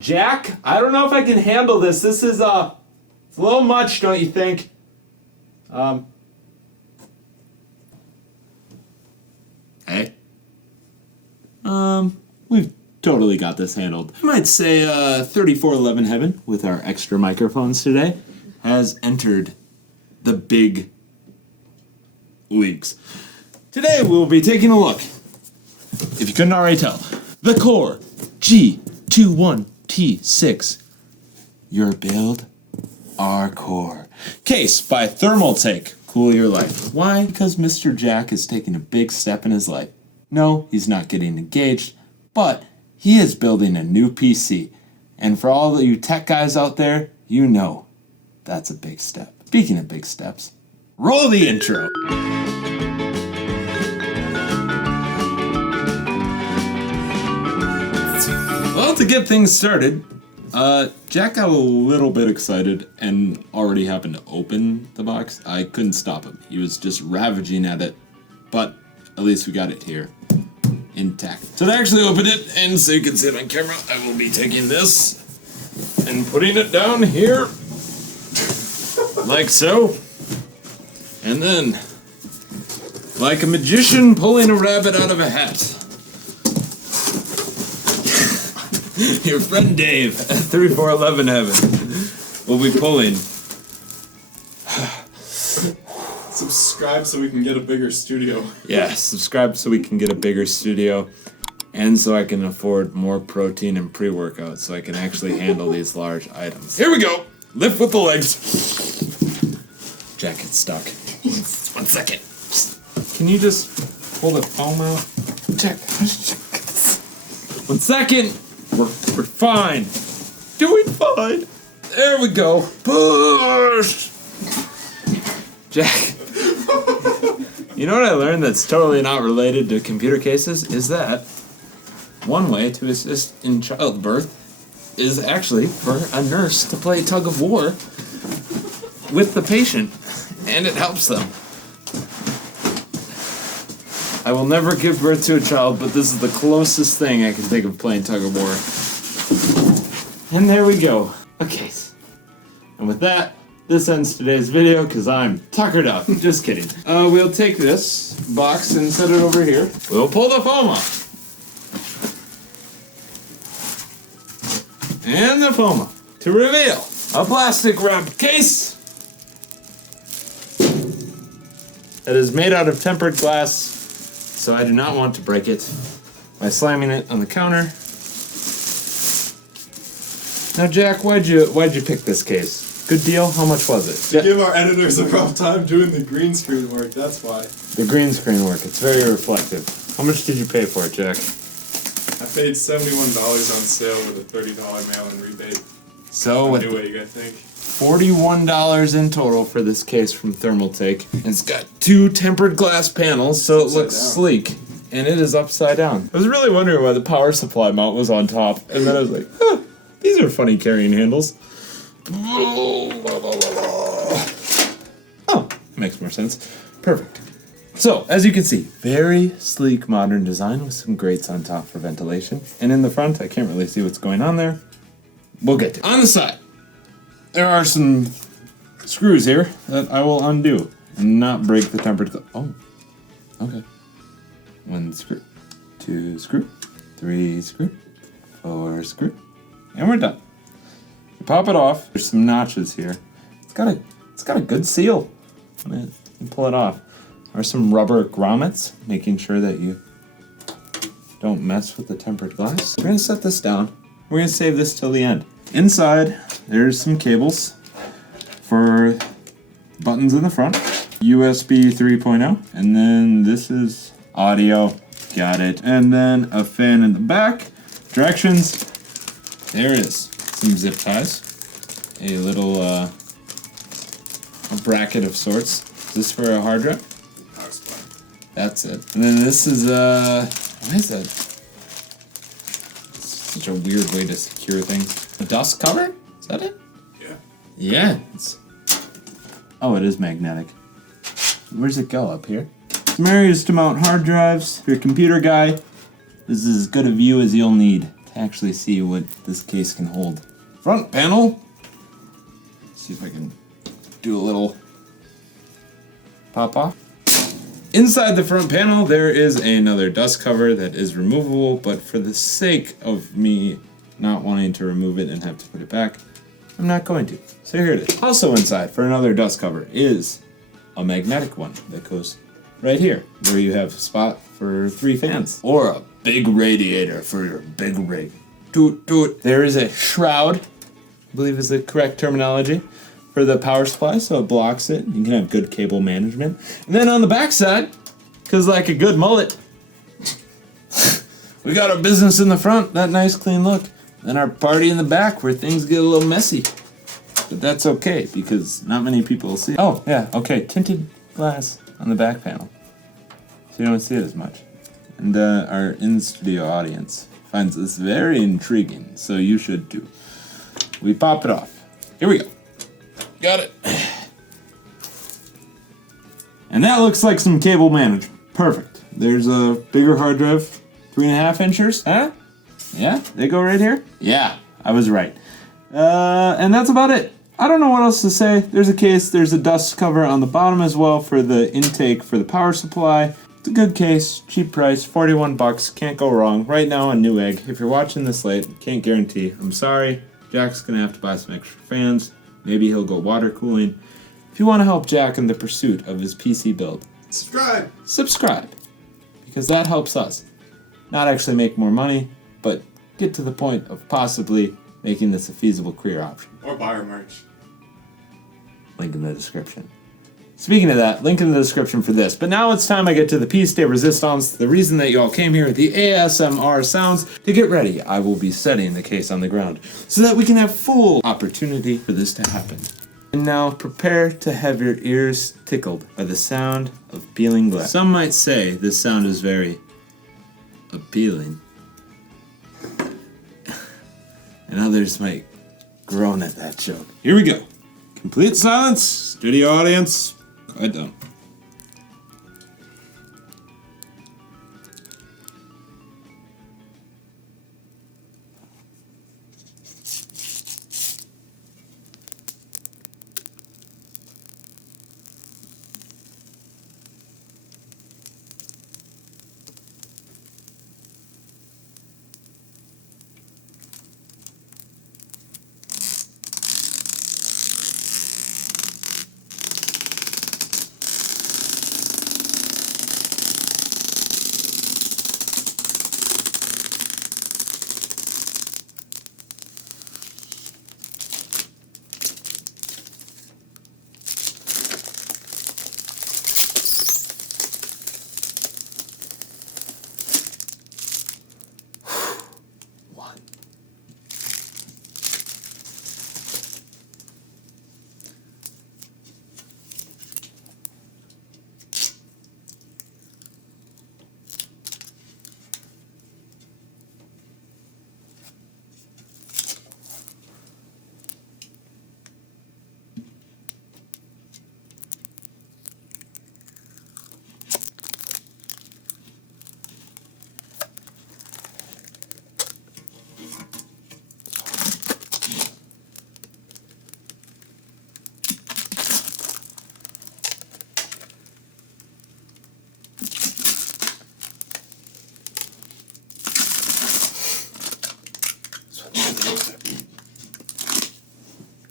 Jack, I don't know if I can handle this. This is, it's a little much, don't you think? Hey? We've totally got this handled. I might say, 3411 Heaven, with our extra microphones today, has entered the big leagues. Today we'll be taking a look, if you couldn't already tell, the Core G21 T6. Your build, our core. Case by Thermaltake. Cool your life. Why? Because Mr. Jack is taking a big step in his life. No, he's not getting engaged, but he is building a new PC. And for all of you tech guys out there, you know that's a big step. Speaking of big steps, roll the intro. Well, to get things started, Jack got a little bit excited and already happened to open the box. I couldn't stop him. He was just ravaging at it, but at least we got it here intact. So to actually open it, and so you can see it on camera, I will be taking this and putting it down here, like so, and then, like a magician pulling a rabbit out of a hat, your friend Dave at 3411 Heaven will be pulling. Subscribe so we can get a bigger studio. Yeah, subscribe so we can get a bigger studio, and so I can afford more protein and pre-workout so I can actually handle these large items. Here we go! Lift with the legs. Jack, it's stuck. 1 second. Can you just pull the foam out? Jack. 1 second! We're fine. Doing fine. There we go. Push! Jack. You know what I learned that's totally not related to computer cases? Is that one way to assist in childbirth is actually for a nurse to play tug of war with the patient, and it helps them. I will never give birth to a child, but this is the closest thing I can think of playing tug of war. And there we go. Okay. And with that, this ends today's video because I'm tuckered up. Just kidding. We'll take this box and set it over here. We'll pull the foam off. And the foam off to reveal a plastic wrapped case that is made out of tempered glass, so I do not want to break it by slamming it on the counter. Now, Jack, why'd you pick this case? Good deal? How much was it? To give our editors a rough time doing the green screen work, that's why. The green screen work, it's very reflective. How much did you pay for it, Jack? I paid $71 on sale with a $30 mail-in rebate. So, with Newegg, I think. $41 in total for this case from Thermaltake. It's got 2 tempered glass panels, so it looks sleek. And it is upside down. I was really wondering why the power supply mount was on top, and then I was like, huh, these are funny carrying handles. Oh, makes more sense. Perfect. So, as you can see, very sleek modern design with some grates on top for ventilation. And in the front, I can't really see what's going on there. We'll get to it. On the side, there are some screws here that I will undo and not break the tempered glass. Oh, okay. 1 screw, 2 screw, 3 screw, 4 screw, and we're done. You pop it off. There's some notches here. It's got a good seal. You pull it off. There are some rubber grommets, making sure that you don't mess with the tempered glass. We're gonna set this down. We're gonna save this till the end. Inside, there's some cables for buttons in the front, USB 3.0, and then this is audio. Got it. And then a fan in the back. Directions. There it is. Some zip ties, a little a bracket of sorts. Is this for a hard drive? Power supply. That's it. And then this is what is that? Such a weird way to secure things. A dust cover? Is that it? Yeah. Yeah. Oh, it is magnetic. Where's it go? Up here? Some areas to mount hard drives. If you're a computer guy, this is as good a view as you'll need. to actually see what this case can hold. Front panel. Let's see if I can do a little pop off. Inside the front panel, there is another dust cover that is removable, but for the sake of me not wanting to remove it and have to put it back, I'm not going to. So here it is. Also inside, for another dust cover, is a magnetic one that goes right here, where you have a spot for 3 fans. Or a big radiator for your big rig. Toot toot. There is a shroud, I believe is the correct terminology, for the power supply, so it blocks it. You can have good cable management. And then on the back side, because like a good mullet, we got our business in the front, that nice clean look. Then our party in the back where things get a little messy. But that's okay, because not many people will see it. Oh, yeah, okay, tinted glass on the back panel. So you don't see it as much. And our in-studio audience finds this very intriguing, so you should too. We pop it off. Here we go. Got it. And that looks like some cable management. Perfect. There's a bigger hard drive, 3.5 inches. Huh? Yeah, they go right here? Yeah, I was right. And that's about it. I don't know what else to say. There's a case, there's a dust cover on the bottom as well for the intake for the power supply. It's a good case, cheap price, 41 bucks, can't go wrong. Right now on Newegg, if you're watching this late, can't guarantee. I'm sorry, Jack's gonna have to buy some extra fans. Maybe he'll go water cooling. If you want to help Jack in the pursuit of his PC build, subscribe, because that helps us not actually make more money, but get to the point of possibly making this a feasible career option. Or buy our merch. Link in the description. Speaking of that, link in the description for this. But now it's time I get to the piece de resistance, the reason that you all came here, the ASMR sounds. To get ready, I will be setting the case on the ground so that we can have full opportunity for this to happen. And now prepare to have your ears tickled by the sound of peeling glass. Some might say this sound is very appealing. And others might groan at that joke. Here we go. Complete silence, studio audience. Quiet down.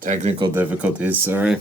Technical difficulties, sorry.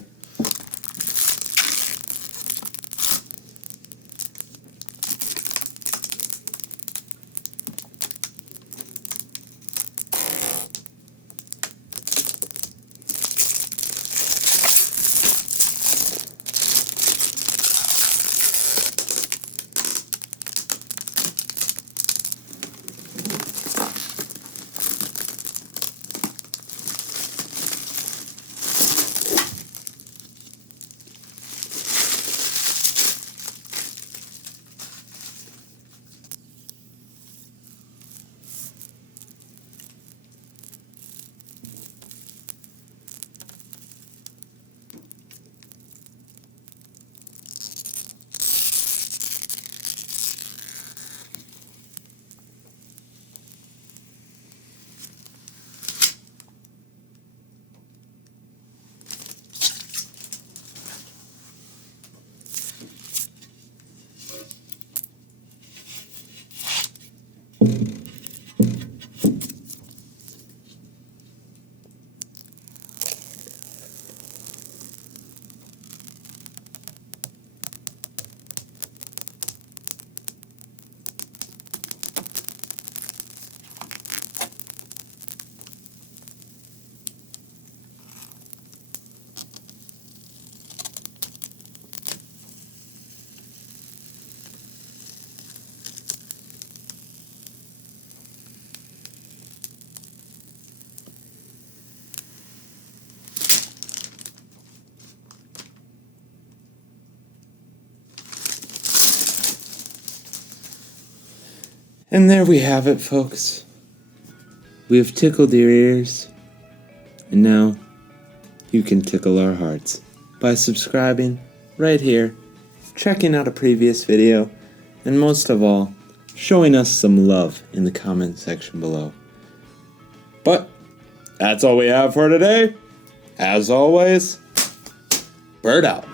And there we have it, folks. We have tickled your ears, and now you can tickle our hearts by subscribing right here, checking out a previous video, and most of all, showing us some love in the comment section below. But that's all we have for today. As always, bird out.